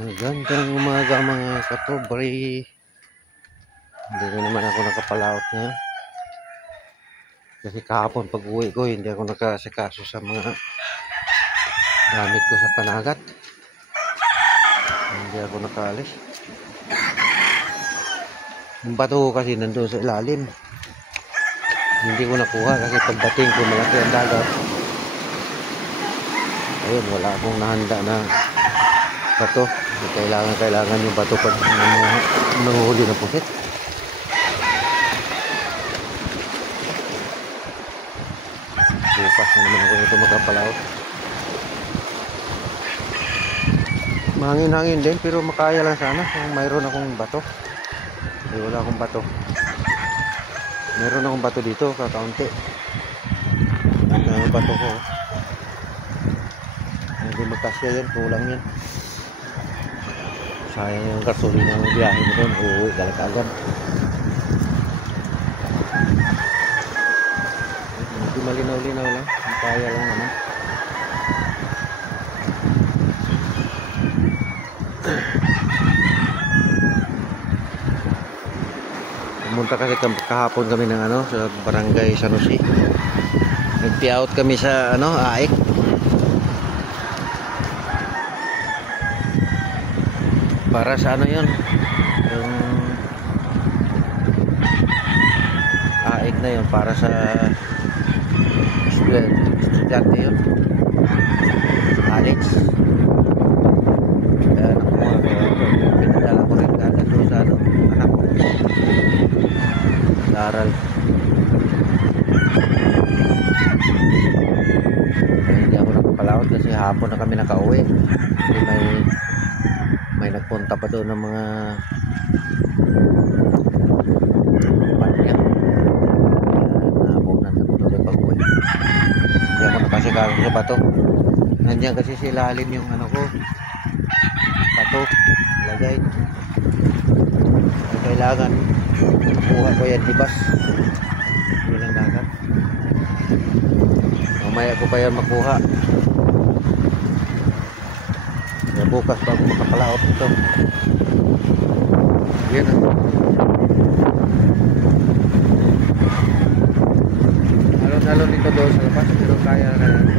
Magandang umaga mga katobre. Hindi na naman ako nakapalaot na. Kasi kahapon pag uwi ko, hindi ako nakasikaso sa mga gamit ko sa panagat. Hindi ako nakaalis. Yung bato kasi nandun sa ilalim. Hindi ko nakuha kasi pagdating ko malaki ang dagat. Ayun, wala akong nahanda na bato. Kailangan yung bato pag nanguhuli ng pusit. Bukas na naman ako ito magkapalaot. Mahangin-hangin din pero makaya lang sana kung mayroon akong bato. Wala akong bato. Meron akong bato dito, kakaunti. Ang bato ko. Hindi magkasya yan, kulang yan. Sayang yung gasolina ng biyahe mo doon. Uuwi agad. Hindi malinaw-linaw lang. Kaya lang naman. Pumunta kasi kahapon kami ng sa barangay San Jose. Nag-out kami sa AIC. Para sa yun, yung AIC na yun, para sa estudyante yun, college. Kaya nakuha ko, pinadala ko rin agad doon sa anak ko daral. Hindi ako nakapalaot kasi hapon na kami nakauwi. May nagpunta pa doon ng mga panya. Naabog na tuloy pag-uwi. Hindi ako nakasikaso sa bato. Nandiyan kasi sa ilalim yung ko, bato, lagay. Kailangan makuha ko yan dibas. Yun ang dagat. Mamaya ko pa yan makuha. Bukas bago makapalaot ito. Yan Alon-alon dito doon sa labas pero kaya lang.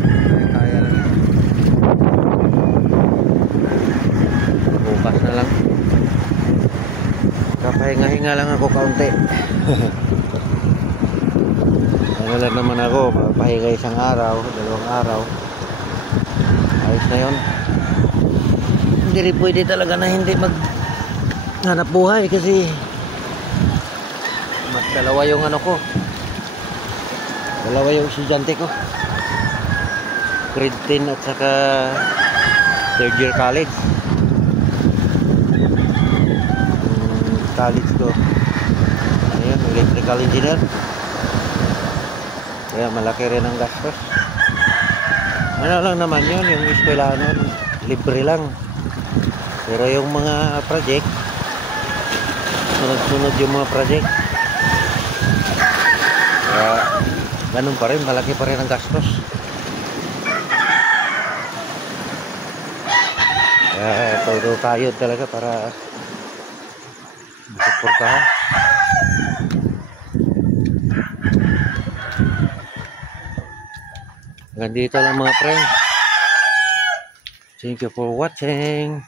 Bukas na lang. Kapahinga-hinga lang ako kaunti. Lang naman ako, pahinga isang araw, 2 araw. Ayos na yun. Hindi rin pwede talaga na hindi maghanap buhay kasi dalawa yung ko, dalawa yung estudyante ko, grade 10 at saka 3rd year college. College ko ayun, electrical engineer, kaya malaki rin ang gastos. Lang naman yun, yung eskwela libre lang. Pero yung mga project, sunod-sunod yung mga project. Kaya ganun pa rin, malaki pa rin ang gastos. Kaya todo kayod talaga para masuportahan. Hanggang dito lang mga friends. Thank you for watching.